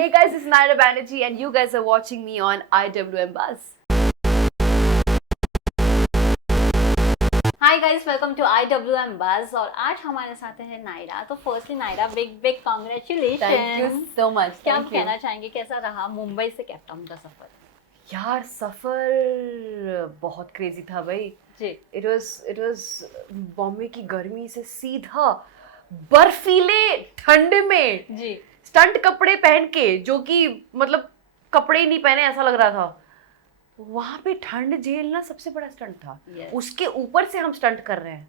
Hey guys, it's Naira Banerjee and you guys are watching me on IWM Buzz. Hi guys, welcome to IWM Buzz और आज हमारे साथ है नायरा। तो firstly Naira, big big congratulation. Thank you so much. क्या Thank you. कहना चाहेंगे, कैसा रहा मुंबई से केप टाउन का सफर? यार सफर बहुत क्रेजी था भाई जी। It was बॉम्बे की गर्मी से सीधा बर्फीले ठंड में जी। स्टंट कपड़े पहन के, जो कि मतलब कपड़े ही नहीं पहने ऐसा लग रहा था, वहां पे ठंड झेलना सबसे बड़ा स्टंट था। Yes. उसके ऊपर से हम स्टंट कर रहे हैं,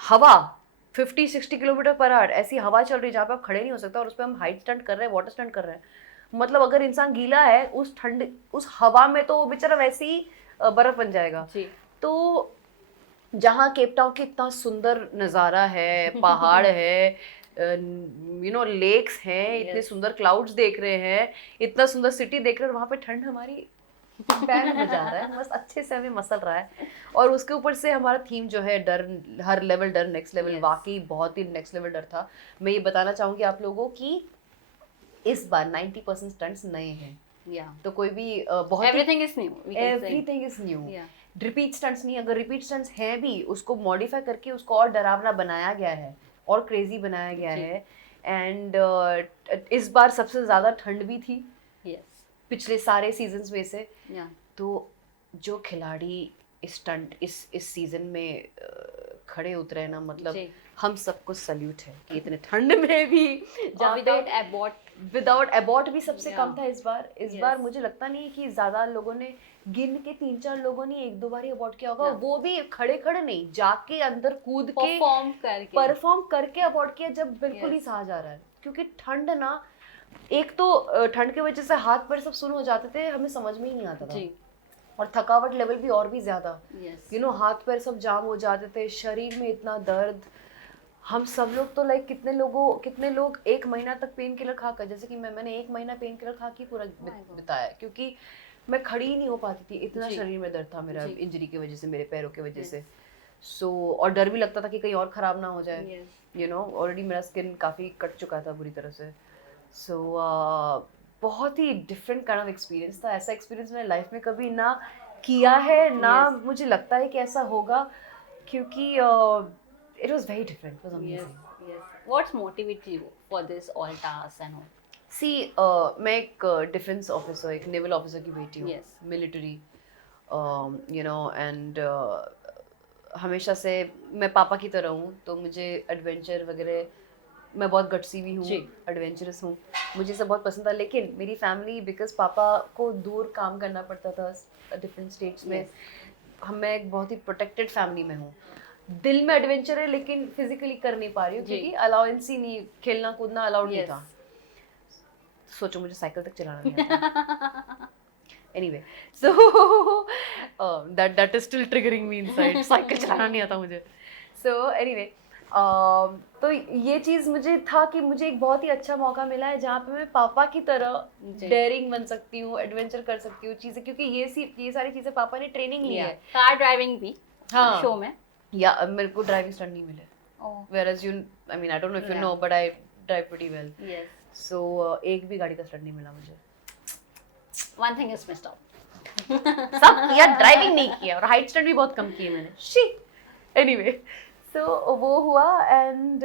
हवा 50-60 किलोमीटर पर आवर, ऐसी हवा चल रही है जहाँ पे आप खड़े नहीं हो सकता, और उस पर हम हाइट स्टंट कर रहे हैं, वाटर स्टंट कर रहे हैं। मतलब अगर इंसान गीला है उस ठंड, उस हवा में, तो वो बेचारा वैसे ही बर्फ बन जाएगा। जी। तो जहाँ केप टाउन के इतना सुंदर नज़ारा है, पहाड़ है, लेक्स हैं, इतने सुंदर क्लाउड्स देख रहे हैं, इतना सुंदर सिटी देख रहे हैं, वहाँ पे ठंड हमारी बैंड बजा रहा है, बस अच्छे से हमें मसल रहा है। और उसके ऊपर से हमारा थीम जो है डर, हर लेवल डर, नेक्स्ट लेवल। वाकई बहुत ही नेक्स्ट लेवल डर था। मैं ये बताना चाहूँगी आप लोगों की इस बार 90% स्टंट्स नए हैं। तो कोई भी बहुत everything is new, everything is new. Repeat stunts नहीं, अगर रिपीट स्टंट्स हैं भी, उसको मॉडिफाई करके उसको और डरावना बनाया गया है और क्रेजी बनाया गया है। एंड इस बार सबसे ज़्यादा ठंड भी थी पिछले सारे सीजन्स में से। तो जो खिलाड़ी इस सीजन में खड़े उतरे ना, मतलब हम सबको सल्यूट है कि इतने ठंड में भी, विदाउट एबॉट भी सबसे कम था इस बार। मुझे लगता नहीं कि ज्यादा लोगों ने, गिन के 3-4 लोगों ने 1-2 बार ही अबॉर्ट किया होगा। वो भी खड़े नहीं, जाके अंदर कूद के परफॉर्म करके अबॉर्ट किया, जब बिल्कुल ही सहा जा रहा है। क्योंकि ठंड ना, एक तो ठंड की वजह से हाथ पैर सब सुन्न हो जाते थे, हमें समझ में ही नहीं आता था, और थकावट लेवल भी और भी ज्यादा। हाथ पैर सब जाम हो जाते थे, शरीर में इतना दर्द। हम सब लोग तो कितने लोग 1 महीना तक पेन किलर खाकर, जैसे कि मैंने 1 महीना पेन किलर खा के पूरा बिताया, क्योंकि मैं खड़ी ही नहीं हो पाती थी, इतना शरीर में दर्द था मेरा, इंजरी की वजह से, मेरे पैरों की वजह से। और डर भी लगता था कि कहीं और खराब ना हो जाए। ऑलरेडी मेरा स्किन काफ़ी कट चुका था बुरी तरह से। बहुत ही डिफरेंट काइंड ऑफ एक्सपीरियंस था। ऐसा एक्सपीरियंस मैंने लाइफ में कभी ना किया है, ना मुझे लगता है कि ऐसा होगा, क्योंकि it was very different. It was amazing. What's motivated you for this all tasks and all? See, मैं एक डिफेंस ऑफिसर, एक नेवल ऑफिसर की बेटी हूँ, मिलिट्री, एंड हमेशा से मैं पापा की तरह हूँ, तो मुझे एडवेंचर वगैरह, मैं बहुत गट्सी भी हूँ, एडवेंचरस हूँ, मुझे सब बहुत पसंद था। लेकिन मेरी फैमिली, बिकॉज पापा को दूर काम करना पड़ता था डिफरेंट स्टेट्स में, मैं एक बहुत ही प्रोटेक्टेड फैमिली में हूँ। दिल में एडवेंचर है, लेकिन फिजिकली कर नहीं पा रही हूँ, क्योंकि अलाउंस ही नहीं, खेलना कूदना अलाउड नहीं था। सोचो, मुझे साइकिल तक चलाना नहीं आता। Anyway, so that is still triggering me inside, cycle चलाना नहीं आता मुझे। सो एनीवे, तो ये चीज़ मुझे था कि मुझे एक बहुत ही अच्छा मौका मिला है जहाँ पे मैं पापा की तरह डेयरिंग बन सकती हूँ, एडवेंचर कर सकती हूँ चीज़ें, क्योंकि ये सारी चीज़ें पापा ने ट्रेनिंग ली है। कार ड्राइविंग भी शो में, या मेरे को ड्राइविंग स्टंट नहीं मिले, whereas I don't know if you know, but I drive pretty well. So एक भी गाड़ी का स्टंट नहीं मिला मुझे। One thing is missed out. सब किया, ड्राइविंग नहीं किया, और हाइट स्टंट भी बहुत कम किए मैंने। एनीवे, तो वो हुआ, एंड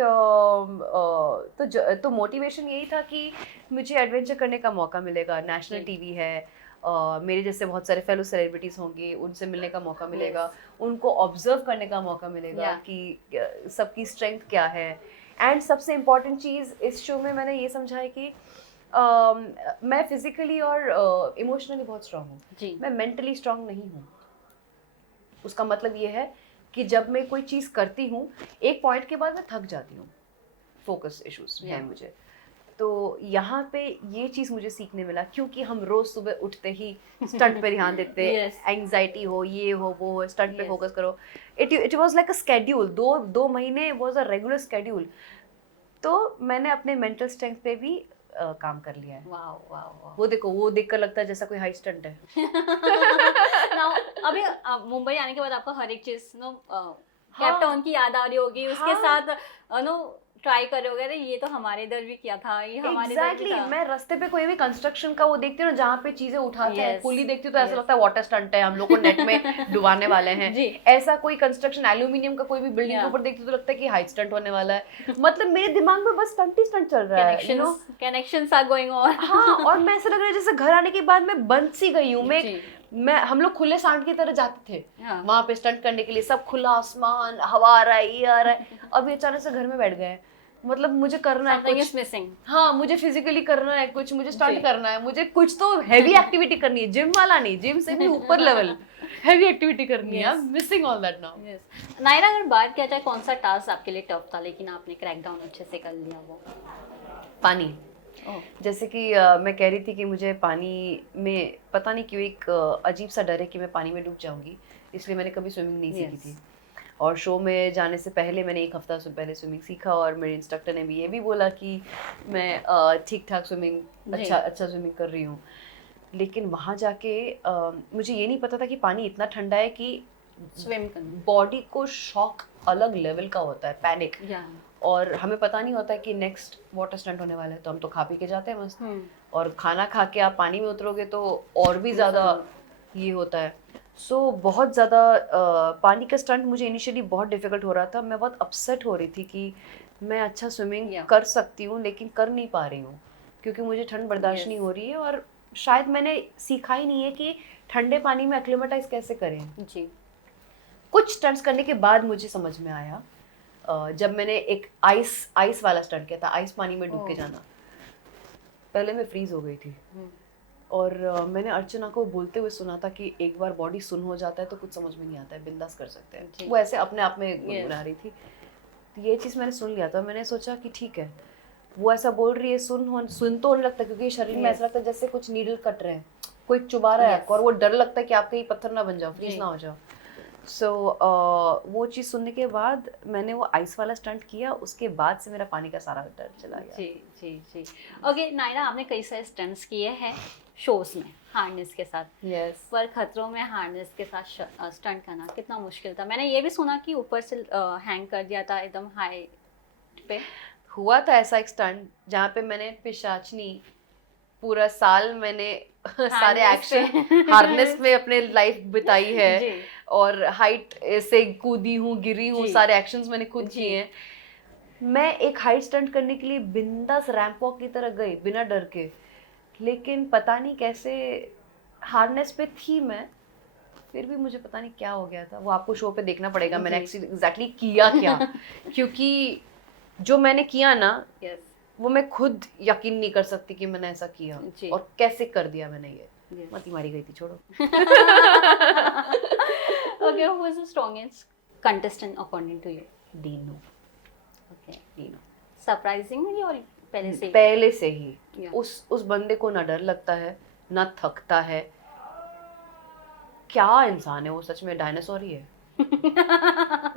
तो मोटिवेशन यही था कि मुझे एडवेंचर करने का मौका मिलेगा। नेशनल टीवी है, मेरे जैसे बहुत सारे फेलो सेलिब्रिटीज़ होंगे, उनसे मिलने का मौका मिलेगा, उनको ऑब्जर्व करने का मौका मिलेगा कि सबकी स्ट्रेंथ क्या है। एंड सबसे इम्पॉर्टेंट चीज़ इस शो में मैंने ये समझा है कि मैं फिजिकली और इमोशनली बहुत स्ट्रांग हूँ, मैं मेंटली स्ट्रांग नहीं हूँ। उसका मतलब ये है कि जब मैं कोई चीज़ करती हूँ, एक पॉइंट के बाद मैं थक जाती हूँ, फोकस इश्यूज हैं मुझे। तो यहाँ पे ये चीज़ मुझे सीखने मिला, क्योंकि हम रोज़ सुबह उठते ही स्टंट पे ध्यान देते हैं, एंग्जाइटी हो, ये हो, वो हो, स्टंट पे फोकस करो। It was like a schedule, 2 महीने वाज अ रेगुलर स्केड्यूल। तो मैंने अपने मेंटल स्ट्रेंथ पे भी काम कर लिया है। वाह। वो देखकर लगता है जैसा कोई हाई स्टंट है। Now, अभी मुंबई आने के बाद आपको हर एक चीज केप टाउन की याद आ रही होगी, उसके साथ ट्राई करोगे, अरे ये तो हमारे इधर भी किया था, ये हमारे इधर भी एग्जैक्टली था। मैं रास्ते पे कोई भी कंस्ट्रक्शन का वो देखती हूँ ना, जहाँ पे चीजें उठाते हैं, Yes, पुली देखती हूँ तो ऐसा yes. लगता है वाटर स्टंट है, हम लोग को नेट में डुबाने वाले हैं। जी। ऐसा कोई कंस्ट्रक्शन एल्यूमिनियम का कोई भी बिल्डिंग के Yeah. ऊपर देखती हूँ तो लगता है कि हाइट स्टंट होने वाला है। मतलब मेरे दिमाग में बस स्टंट ही स्टंट चल रहा है, कनेक्शंस आर गोइंग ऑन। हाँ, और मैं ऐसा लग रहा है जैसे घर आने के बाद मैं बंद सी गई हूँ। जी। मैं हम लोग खुले सांड की तरह जाते थे हाँ। वहां पे स्टंट करने के लिए, सब खुला आसमान, हवा आ रहा है, ये आ रहा है। अब ये अचानक से घर में बैठ गए। मतलब मुझे करना है Something कुछ, is missing. हाँ मुझे फिजिकली करना है कुछ, मुझे जी। स्टंट करना है, मुझे कुछ तो हैवी एक्टिविटी करनी है, जिम वाला नहीं, जिम से भी ऊपर लेवल हैवी एक्टिविटी करनी है। I am missing all that now. Yes. Naira, अगर बात किया जाए कौन सा टास्क आपके लिए टफ था लेकिन आपने क्रैक डाउन अच्छे से कर लिया वो? पानी। ओह, जैसे कि मैं कह रही थी कि मुझे पानी में पता नहीं क्यों एक अजीब सा डर है कि मैं पानी में डूब जाऊंगी, इसलिए मैंने कभी स्विमिंग नहीं सीखी थी। और शो में जाने से पहले मैंने एक हफ्ता से पहले स्विमिंग सीखा, और मेरे इंस्ट्रक्टर ने भी ये भी बोला कि मैं ठीक ठाक स्विमिंग अच्छा स्विमिंग कर रही हूँ। लेकिन वहाँ जाके मुझे ये नहीं पता था कि पानी इतना ठंडा है कि स्विम करना, बॉडी को शॉक अलग लेवल का होता है, पैनिक। या और हमें पता नहीं होता है कि नेक्स्ट वाटर स्टंट होने वाला है, तो हम तो खा पी के जाते हैं मस्त। और खाना खा के आप पानी में उतरोगे तो और भी ज़्यादा ये होता है। सो बहुत ज़्यादा पानी का स्टंट मुझे इनिशियली बहुत डिफ़िकल्ट हो रहा था। मैं बहुत अपसेट हो रही थी कि मैं अच्छा स्विमिंग कर सकती हूँ लेकिन कर नहीं पा रही हूँ, क्योंकि मुझे ठंड बर्दाश्त नहीं हो रही है। और शायद मैंने सीखा ही नहीं है कि ठंडे पानी में एक्लिमेटाइज कैसे करें। जी। कुछ स्टंट्स करने के बाद मुझे समझ में आया, जब मैंने एक आइस वाला स्टंट किया था, आइस पानी में डूब के जाना। पहले मैं फ्रीज हो गई थी, और मैंने अर्चना को बोलते हुए सुना था कि एक बार बॉडी सुन हो जाता है तो कुछ समझ में नहीं आता है, बिंदास कर सकते हैं। वो ऐसे अपने आप में गुनगुना रही थी। तो ये चीज़ मैंने सुन लिया था। मैंने सोचा कि ठीक है, वो ऐसा बोल रही है, सुन तो होने लगता है, क्योंकि शरीर में ऐसा लगता है जैसे कुछ नीडल कट रहे हैं, कोई चुबा रहा है आपको, और वो डर लगता है कि आप कहीं पत्थर ना बन जाओ, फ्रीज ना हो जाओ। सो वो चीज़ सुनने के बाद मैंने वो आइस वाला स्टंट किया। उसके बाद से मेरा पानी का सारा डर चला गया। जी जी जी। ओके नायरा, आपने कई सारे स्टंट्स किए हैं शोज में हार्नेस के साथ। यस। पर खतरों में हार्नेस के साथ स्टंट करना कितना मुश्किल था? मैंने ये भी सुना कि ऊपर से हैंग कर दिया था एकदम हाई पे। हुआ था ऐसा एक स्टंट जहाँ पे मैंने पिशाचनी पूरा साल मैंने सारे एक्शन हार्नेस में अपने लाइफ बिताई है, और हाइट से कूदी हूँ, गिरी हूँ, सारे एक्शंस मैंने खुद किए हैं। मैं एक हाइट स्टंट करने के लिए बिंदास रैंप वॉक की तरह गई बिना डर के, लेकिन पता नहीं कैसे हार्नेस पे थी मैं, फिर भी मुझे पता नहीं क्या हो गया था। वो आपको शो पे देखना पड़ेगा मैंने एग्जैक्टली किया क्या, क्योंकि जो मैंने किया ना, वो मैं खुद यकीन नहीं कर सकती कि मैंने ऐसा किया और कैसे कर दिया मैंने ये। मती मारी गई थी, छोड़ो। Okay, who was the strongest contestant according to you? Dinu. Okay. Dinu. Surprisingly और पहले से ही उस बंदे को ना डर लगता है ना थकता है। क्या इंसान है वो, सच में डायनासोर ही है।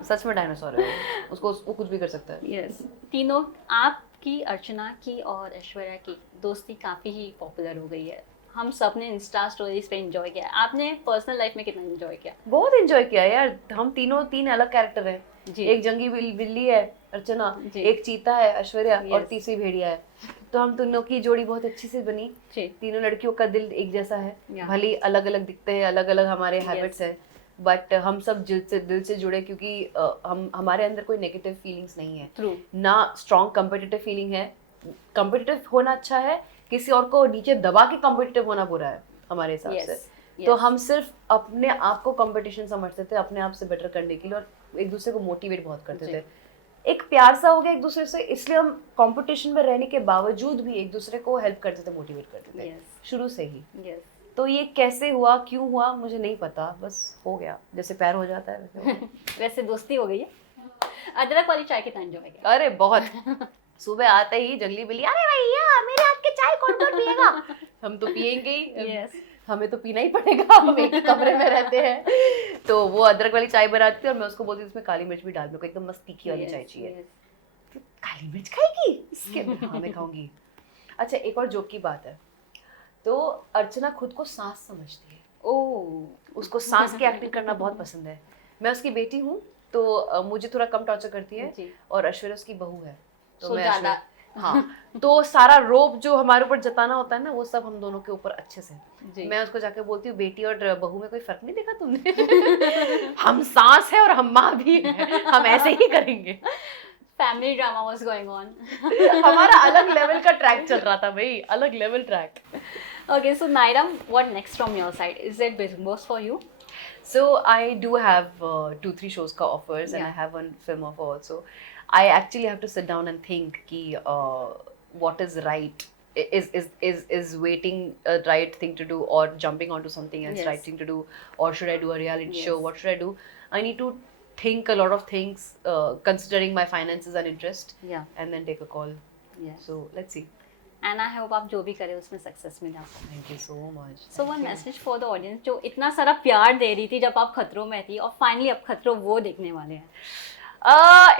सच में डायनासोर है वो कुछ भी कर सकता है। Yes. तीनों, आपकी, अर्चना की और ऐश्वर्या की दोस्ती काफ़ी ही पॉपुलर हो गई है। हम सब ने इंस्टा स्टोरीज पे एंजॉय किया। आपने पर्सनल लाइफ में कितना एंजॉय किया? बहुत एंजॉय किया यार। हम तीन अलग कैरेक्टर हैं। एक जंगी बिल्ली है अर्चना, एक चीता है ऐश्वर्या, और तीसरी भेड़िया है। तो हम तीनों की जोड़ी बहुत अच्छी से बनी। तीनों लड़कियों का दिल एक जैसा है, भले अलग अलग दिखते हैं, अलग अलग हमारे हैबिट्स है, बट हम सब दिल से जुड़े, क्योंकि हमारे अंदर कोई नेगेटिव फीलिंग्स नहीं है ना, स्ट्रॉन्ग कम्पिटिटिव फीलिंग है। कम्पिटिटिव होना अच्छा है, किसी और को नीचे दबा के कम्पिटिटिव होना बुरा है हमारे हिसाब से। तो हम सिर्फ अपने आप को कंपटीशन समझते थे, अपने आप से बेटर करने के लिए, और एक दूसरे को मोटिवेट बहुत करते थे। एक प्यार सा हो गया एक दूसरे से, इसलिए हम कंपटीशन में रहने के बावजूद भी एक दूसरे को हेल्प करते थे, मोटिवेट करते थे शुरू से ही। तो ये कैसे हुआ, क्यों हुआ, मुझे नहीं पता, बस हो गया, जैसे प्यार हो जाता है वैसे दोस्ती हो गई है। अदरक वाली चाय कितना एंजॉय किया? अरे बहुत। सुबह आते ही जंगली बिल्ली, अरे भैया मेरे हाथ की चाय कौन पिएगा? हम तो पियेंगे ही, हमें तो पीना ही पड़ेगा, हम एक कमरे में रहते हैं। तो वो अदरक वाली चाय बनाती थी और मैं उसको बोलती थी उसमें काली मिर्च भी डाल, मेरे को एकदम मस्त तीखी वाली चाय चाहिए। तो काली मिर्च खाएगी इसके? हाँ मैं खाऊंगी। अच्छा, एक और जोक की बात है, तो अर्चना खुद को सांस समझती है। उसको सांस की एक्टिंग करना बहुत पसंद है। मैं उसकी बेटी हूँ तो मुझे थोड़ा कम टॉर्चर करती है, और ऐश्वर्या उसकी बहू है तो So मैं ज़्यादा हाँ, तो सारा रोब जो हमारे ऊपर जताना होता है ना, वो सब हम दोनों के ऊपर अच्छे से। जी। मैं उसको जाके बोलती हूँ, बेटी और बहू में कोई फर्क नहीं देखा तुमने? हम सास है और हम माँ भी है, हम ऐसे ही करेंगे। Family drama was going on. हमारा अलग लेवल का ट्रैक चल रहा था भाई, अलग level track. Okay, so Naira, what next from your side? Is it Big Boss for you? So I do have 2-3 shows ka offers, and I Yeah. have one film offer also. I actually have to sit down and think ki what is right. Is waiting a right thing to do, or jumping onto something else Yes. right thing to do, or should I do a reality show? Yes. What should I do? I need to think a lot of things, considering my finances and interest, Yeah. and then take a call. Yes. So let's see. And I hope आप जो भी करें उसमें success मिले आपको। Thank you so much. So Thank one you. message for the audience जो इतना सारा प्यार दे रही थी जब आप खतरों में थी, और फाइनली अब खतरों वो देखने वाले हैं।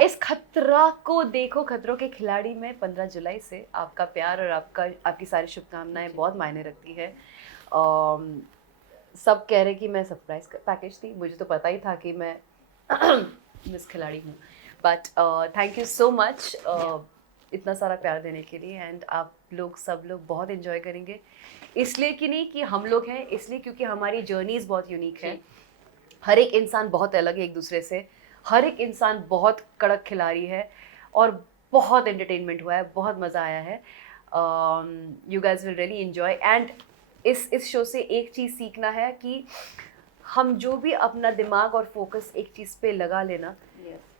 इस खतरा को देखो, खतरों के खिलाड़ी में 15 जुलाई से आपका प्यार और आपकी सारी शुभकामनाएं बहुत मायने रखती है। सब कह रहे कि मैं सरप्राइज पैकेज थी, मुझे तो पता ही था कि मैं मिस खिलाड़ी हूँ, but thank you so much इतना सारा प्यार देने के लिए। एंड आप लोग सब लोग बहुत एंजॉय करेंगे, इसलिए कि नहीं कि हम लोग हैं, इसलिए क्योंकि हमारी जर्नीज बहुत यूनिक है। हर एक इंसान बहुत अलग है एक दूसरे से, हर एक इंसान बहुत कड़क खिलाड़ी है, और बहुत एंटरटेनमेंट हुआ है, बहुत मज़ा आया है। You guys will really enjoy. And इस शो से एक चीज़ सीखना है कि हम जो भी अपना दिमाग और फोकस एक चीज़ पे लगा लेना,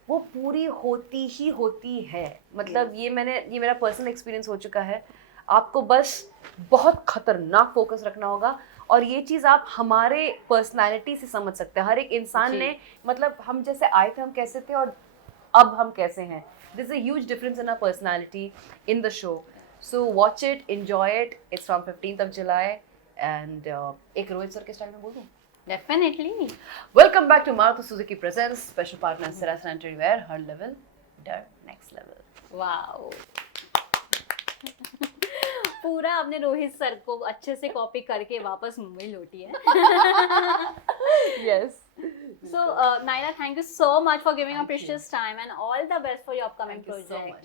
वो पूरी होती ही होती है। मतलब ये मेरा पर्सनल एक्सपीरियंस हो चुका है। आपको बस बहुत खतरनाक फोकस रखना होगा, और ये चीज़ आप हमारे पर्सनालिटी से समझ सकते हैं। हर एक इंसान ने, मतलब हम जैसे आए थे हम कैसे थे और अब हम कैसे हैं, this is a huge difference in our personality in the show. So watch it, enjoy it, it's from 15th July. And एक रोहित सर के स्टाइल में बोल दूँ, Definitely. Welcome back to Maruti Suzuki Presents, special partner Sera Sanitary Wear, her level, their next level. Wow. पूरा आपने Rohit sir को अच्छे से कॉपी करके वापस मुंबई लौटी है। Yes. So, Naira, thank you so much for giving Thank a precious time, and all the best for your upcoming Thank you so project. much.